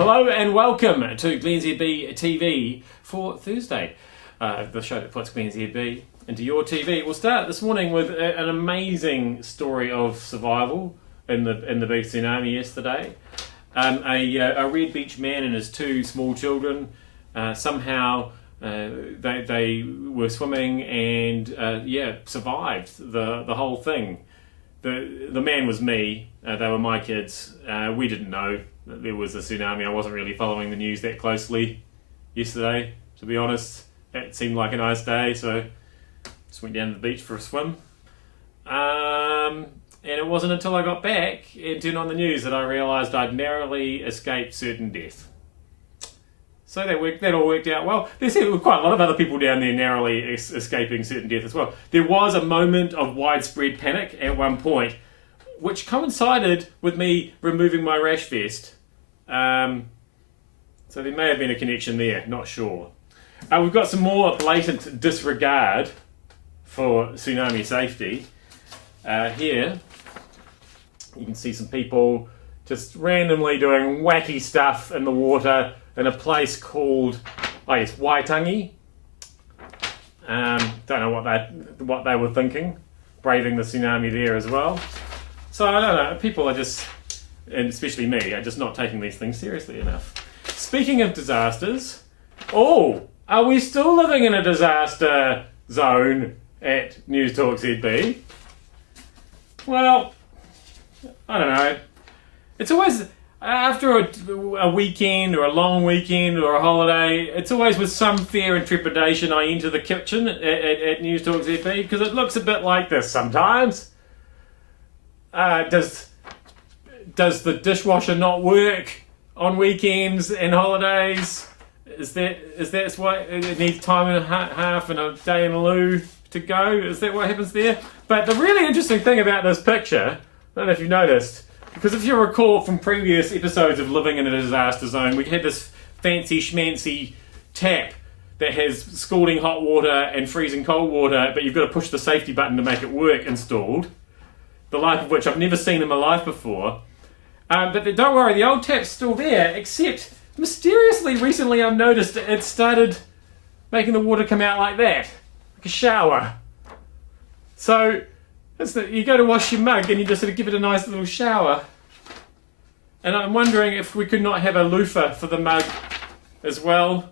Hello and welcome to glennzb TV for Thursday, the show that puts glennzb into your TV. We'll start this morning with an amazing story of survival in the big tsunami yesterday. A Red Beach man and his two small children somehow they were swimming and survived the whole thing. The man was me. They were my kids. We didn't know that there was a tsunami. I wasn't really following the news that closely yesterday, to be honest. It seemed like a nice day, so just went down to the beach for a swim. And it wasn't until I got back and turned on the news that I realised I'd narrowly escaped certain death. So that all worked out well. There were quite a lot of other people down there narrowly escaping certain death as well. There was a moment of widespread panic at one point, which coincided with me removing my rash vest. So there may have been a connection there, not sure. We've got some more blatant disregard for tsunami safety. Here, you can see some people just randomly doing wacky stuff in the water in a place called, Waitangi. Don't know what they were thinking, braving the tsunami there as well. So I don't know, people are just, and especially me, are just not taking these things seriously enough. Speaking of disasters, are we still living in a disaster zone at News Talk ZB? Well, I don't know. It's always, after a weekend or a long weekend or a holiday, it's always with some fear and trepidation I enter the kitchen at News Talk ZB, because it looks a bit like this sometimes. Does the dishwasher not work on weekends and holidays? Is that why it needs time and a half and a day in lieu to go? Is that what happens there? But the really interesting thing about this picture, I don't know if you've noticed, because if you recall from previous episodes of Living in a Disaster Zone, we had this fancy schmancy tap that has scalding hot water and freezing cold water, but you've got to push the safety button to make it work installed. The like of which I've never seen in my life before. But don't worry, the old tap's still there, except mysteriously recently I've noticed it started making the water come out like that, like a shower. So you go to wash your mug and you just sort of give it a nice little shower. And I'm wondering if we could not have a loofah for the mug as well.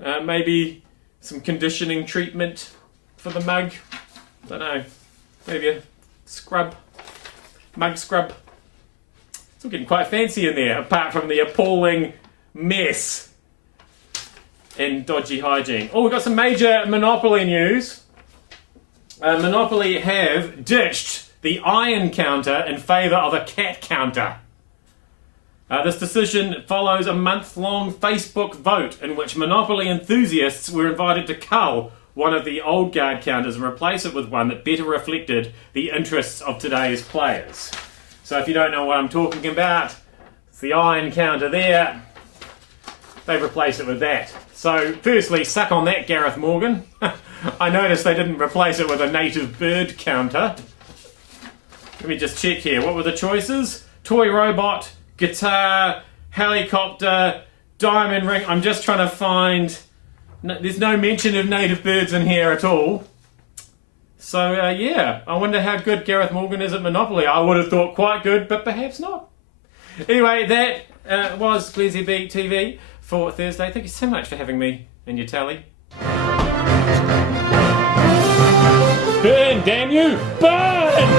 Maybe some conditioning treatment for the mug. Don't know, maybe a mug scrub. It's all getting quite fancy in there, apart from the appalling mess and dodgy hygiene. We've got some major Monopoly news. Monopoly have ditched the iron counter in favour of a cat counter. This decision follows a month-long Facebook vote in which Monopoly enthusiasts were invited to cull one of the old guard counters and replace it with one that better reflected the interests of today's players. So if you don't know what I'm talking about, it's the iron counter there. They've replaced it with that. So firstly, suck on that, Gareth Morgan. I noticed they didn't replace it with a native bird counter. Let me just check here. What were the choices? Toy robot, guitar, helicopter, diamond ring. I'm just trying to find... there's no mention of native birds in here at all. So, I wonder how good Gareth Morgan is at Monopoly. I would have thought quite good, but perhaps not. Anyway, that was glennzb TV for Thursday. Thank you so much for having me in your tally. Burn, damn you! Burn!